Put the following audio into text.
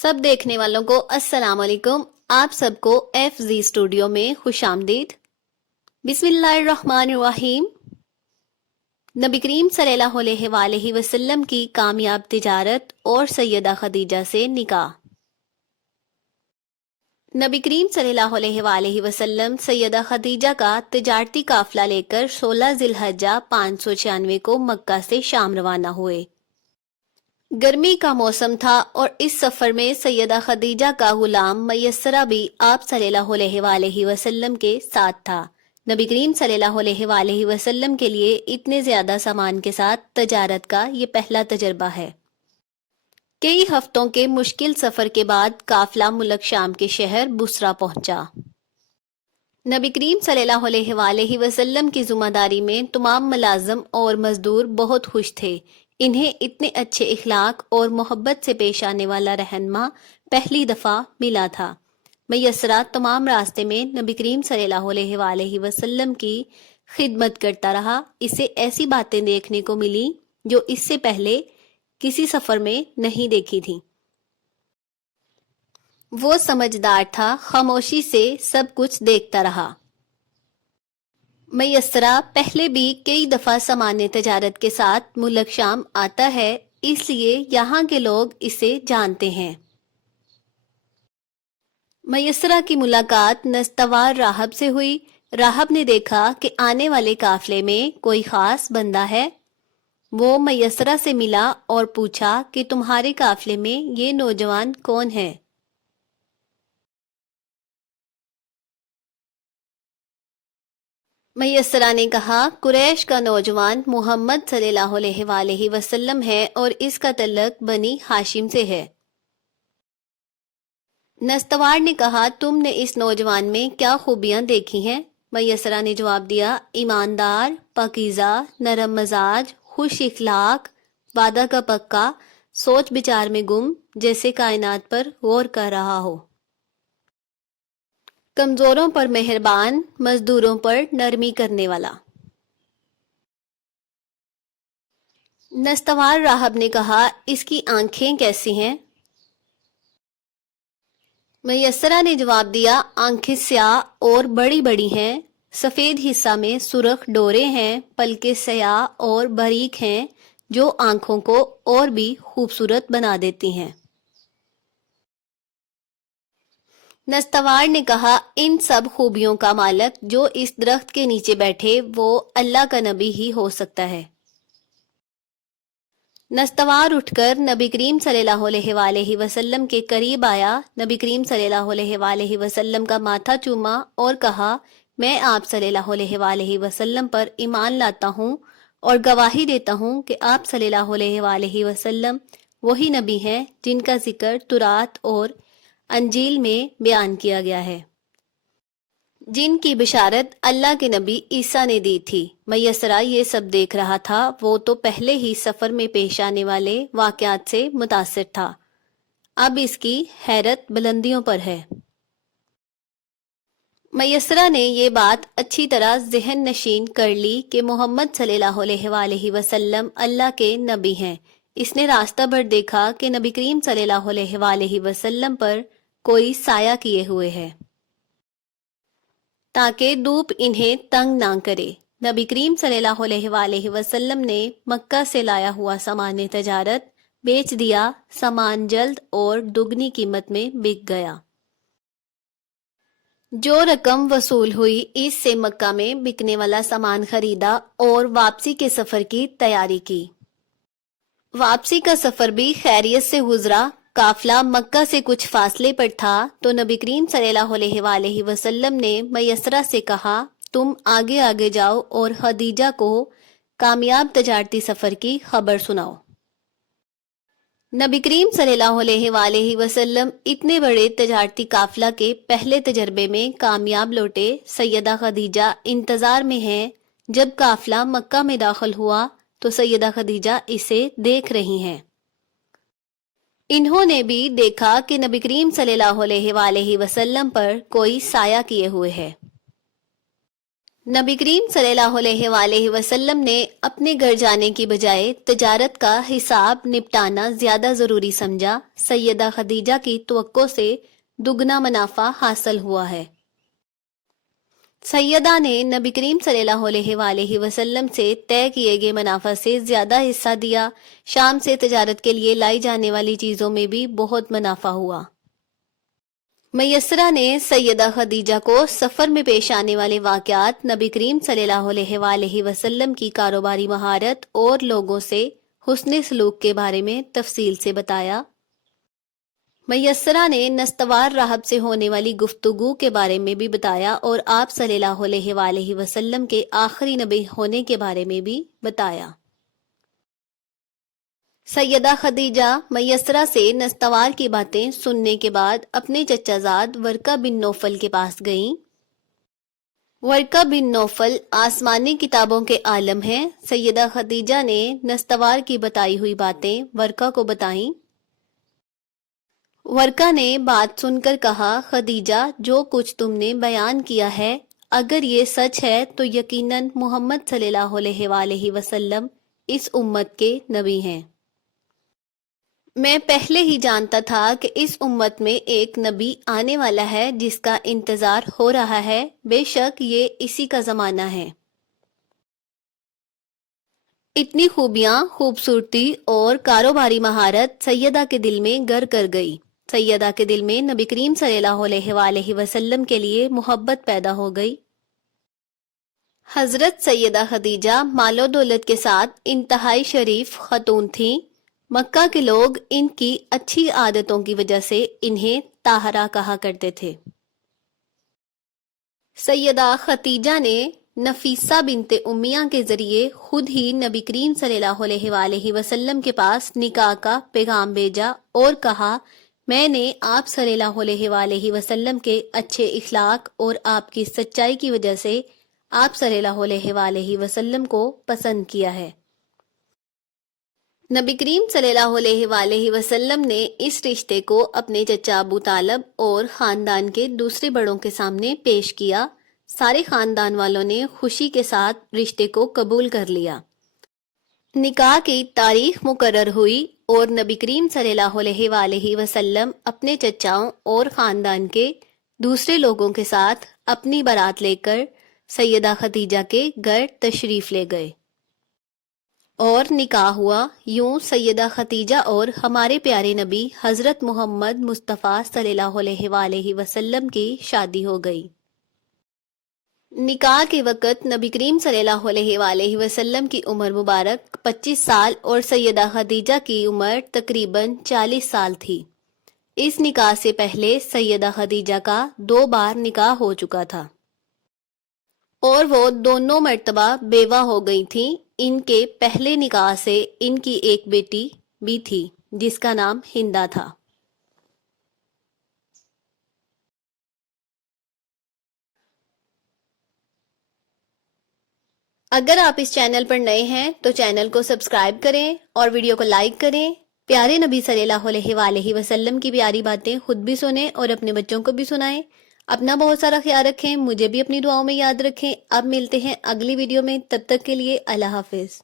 सब देखने वालों को अस्सलाम वालेकुम। आप सबको FZ स्टूडियो में खुश आमदीद। बिस्मिल्लाहिर्रहमानिर्रहीम। नबी करीम सल्लल्लाहु अलैहि वसल्लम की कामयाब तिजारत और सैयदा खदीजा से निकाह। नबी करीम सल्लल्लाहु अलैहि वसल्लम सैयदा खदीजा का तिजारती काफिला लेकर 16 जिलहज्जा 596 को मक्का से शाम रवाना हुए। गर्मी का मौसम था और इस सफर में सैयदा खदीजा का गुलाम मैसरा भी आप सल्लल्लाहु अलैहि वसल्लम के साथ था। नबी करीम सल्लल्लाहु अलैहि वसल्लम के लिए इतने ज्यादा सामान के साथ तजारत का ये पहला तजर्बा है। कई हफ्तों के मुश्किल सफर के बाद काफिला मुल्क शाम के शहर बुसरा पहुंचा। नबी करीम सल्लल्लाहु अलैहि वसल्लम की जिम्मेदारी में तमाम मुलाजिम और मजदूर बहुत खुश थे। इन्हें इतने अच्छे इखलाक और मोहब्बत से पेश आने वाला रहनुमा पहली दफा मिला था। मैसरा तमाम रास्ते में नबी करीम सल्लल्लाहु अलैहि वसल्लम की खिदमत करता रहा। इसे ऐसी बातें देखने को मिली जो इससे पहले किसी सफर में नहीं देखी थी। वो समझदार था, खामोशी से सब कुछ देखता रहा। मैसरा पहले भी कई दफा सामान्य तजारत के साथ मुल्क शाम आता है, इसलिए यहाँ के लोग इसे जानते हैं। मैसरा की मुलाकात नस्तवार राहब से हुई। राहब ने देखा कि आने वाले काफिले में कोई खास बंदा है। वो मैसरा से मिला और पूछा कि तुम्हारे काफिले में ये नौजवान कौन है। मैसरा ने कहा, कुरैश का नौजवान मोहम्मद सल्लल्लाहु अलैहि वसल्लम है और इसका तल्लक बनी हाशिम से है। नस्तवार ने कहा, तुमने इस नौजवान में क्या खूबियां देखी हैं? मैसरा ने जवाब दिया, ईमानदार, पाकीज़ा, नरम मजाज, खुश इखलाक, वादा का पक्का, सोच विचार में गुम, जैसे कायनात पर गौर कर रहा हो। कमजोरों पर मेहरबान, मजदूरों पर नरमी करने वाला। नस्तवार राहब ने कहा, इसकी आंखें कैसी हैं? मैसरा ने जवाब दिया, आंखें स्याह और बड़ी बड़ी हैं, सफेद हिस्सा में सुर्ख डोरे हैं, पलके स्याह और बारीक हैं जो आंखों को और भी खूबसूरत बना देती हैं। नस्तवार ने कहा, इन सब खूबियों का मालिक जो इस दरख्त के नीचे बैठे वो अल्लाह का नबी ही हो सकता है। नस्तवार उठकर नबी करीम सल्लल्लाहु अलैहि वसल्लम के करीब आया। नबी करीम सल्लल्लाहु अलैहि वसल्लम का माथा चूमा और कहा, मैं आप सल्लल्लाहु अलैहि वसल्लम पर ईमान लाता हूँ और गवाही देता हूँ कि आप सल्लल्लाहु अलैहि वसल्लम वही नबी हैं जिनका जिक्र तुरात और अंजील में बयान किया गया है, जिनकी बिशारत अल्लाह के नबी ईसा ने दी थी। मैसरा ये सब देख रहा था। वो तो पहले ही सफर में पेश आने वाले वाकयात से मुतासिर था। अब इसकी हैरत बुलंदियों पर है। मैसरा ने ये बात अच्छी तरह ज़हन नशीन कर ली कि मोहम्मद सल्लल्लाहु अलैहि वसल्लम अल्लाह के नबी हैं। इसने रास्ता भर देखा कि नबी करीम सल्लल्लाहु अलैहि वसल्लम पर कोई साया किए हुए है ताकि धूप इन्हें तंग ना करे। नबी करीम सल्लल्लाहु अलैहि वसल्लम ने मक्का से लाया हुआ सामान तजारत बेच दिया। सामान जल्द और दुगनी कीमत में बिक गया। जो रकम वसूल हुई इससे मक्का में बिकने वाला सामान खरीदा और वापसी के सफर की तैयारी की। वापसी का सफर भी खैरियत से गुजरा। काफिला मक्का से कुछ फासले पर था तो नबी करीम सल्लल्लाहु अलैहि वसल्लम ने मैसरा से कहा, तुम आगे आगे जाओ और खदीजा को कामयाब तजारती सफर की खबर सुनाओ। नबी करीम सल्लल्लाहु अलैहि वसल्लम इतने बड़े तजारती काफिला के पहले तजर्बे में कामयाब लौटे। सैयदा खदीजा इंतजार में हैं। जब काफिला मक्का में दाखिल हुआ तो सैयदा खदीजा इसे देख रही हैं। इन्होंने भी देखा कि नबी करीम सल्लल्लाहु अलैहि वसल्लम पर कोई साया किए हुए है। نبی کریم صلی اللہ علیہ وآلہ وسلم نے اپنے گھر جانے کی بجائے تجارت کا حساب نپٹانا زیادہ ضروری سمجھا۔ سیدہ خدیجہ کی توقع سے دگنا منافع حاصل ہوا ہے۔ سیدہ نے نبی کریم صلی اللہ علیہ وآلہ وسلم سے طے کیے گئے منافع سے زیادہ حصہ دیا۔ شام سے تجارت کے لیے لائی جانے والی چیزوں میں بھی بہت منافع ہوا۔ میسرہ نے سیدہ خدیجہ کو سفر میں پیش آنے والے واقعات، نبی کریم صلی اللہ علیہ وآلہ وسلم کی کاروباری مہارت اور لوگوں سے حسن سلوک کے بارے میں تفصیل سے بتایا۔ میسرہ نے نستوار راہب سے ہونے والی گفتگو کے بارے میں بھی بتایا اور آپ صلی اللہ علیہ وآلہ وسلم کے آخری نبی ہونے کے بارے میں بھی بتایا۔ سیدہ خدیجہ میسرہ سے نستوار کی باتیں سننے کے بعد اپنے چچا زاد ورقہ بن نوفل کے پاس گئیں۔ ورقہ بن نوفل آسمانی کتابوں کے عالم ہیں۔ سیدہ خدیجہ نے نستوار کی بتائی ہوئی باتیں ورقہ کو بتائیں۔ ورقہ نے بات سن کر کہا، خدیجہ، جو کچھ تم نے بیان کیا ہے اگر یہ سچ ہے تو یقیناً محمد صلی اللہ علیہ وآلہ وسلم اس امت کے نبی ہیں۔ میں پہلے ہی جانتا تھا کہ اس امت میں ایک نبی آنے والا ہے جس کا انتظار ہو رہا ہے، بے شک یہ اسی کا زمانہ ہے۔ اتنی خوبیاں، خوبصورتی اور کاروباری مہارت سیدہ کے دل میں گر کر گئی۔ سیدہ کے دل میں نبی کریم صلی اللہ علیہ وآلہ وسلم کے لیے محبت پیدا ہو گئی۔ حضرت سیدہ خدیجہ مال و دولت کے ساتھ انتہائی شریف خاتون تھیں۔ مکہ کے لوگ ان کی اچھی عادتوں کی وجہ سے انہیں طاہرہ کہا کرتے تھے۔ سیدہ خدیجہ نے نفیسہ بنت امیہ کے ذریعے خود ہی نبی کریم صلی اللہ علیہ وآلہ وسلم کے پاس نکاح کا پیغام بھیجا اور کہا، میں نے آپ صلی اللہ علیہ وآلہ وسلم کے اچھے اخلاق اور آپ کی سچائی کی وجہ سے آپ صلی اللہ علیہ وآلہ وسلم کو پسند کیا ہے۔ نبی کریم صلی اللہ علیہ وآلہ وسلم نے اس رشتے کو اپنے چچا ابو طالب اور خاندان کے دوسرے بڑوں کے سامنے پیش کیا۔ سارے خاندان والوں نے خوشی کے ساتھ رشتے کو قبول کر لیا۔ نکاح کی تاریخ مقرر ہوئی اور نبی کریم صلی اللہ علیہ وآلہ وسلم اپنے چچاؤں اور خاندان کے دوسرے لوگوں کے ساتھ اپنی بارات لے کر سیدہ خدیجہ کے گھر تشریف لے گئے اور نکاح ہوا۔ یوں سیدہ خدیجہ اور ہمارے پیارے نبی حضرت محمد مصطفیٰ صلی اللہ علیہ وآلہ وسلم کی شادی ہو گئی۔ نکاح کے وقت نبی کریم صلی اللہ علیہ وآلہ وسلم کی عمر مبارک 25 سال اور سیدہ خدیجہ کی عمر تقریباً 40 سال تھی۔ اس نکاح سے پہلے سیدہ خدیجہ کا 2 بار نکاح ہو چکا تھا اور وہ دونوں مرتبہ بیوہ ہو گئی تھیں۔ ان کے پہلے نکاح سے ان کی ایک بیٹی بھی تھی جس کا نام ہندا تھا۔ اگر آپ اس چینل پر نئے ہیں تو چینل کو سبسکرائب کریں اور ویڈیو کو لائک کریں۔ پیارے نبی صلی اللہ علیہ وآلہ وسلم کی پیاری باتیں خود بھی سنیں اور اپنے بچوں کو بھی سنائیں۔ اپنا بہت سارا خیال رکھیں، مجھے بھی اپنی دعاؤں میں یاد رکھیں۔ اب ملتے ہیں اگلی ویڈیو میں، تب تک کے لیے اللہ حافظ۔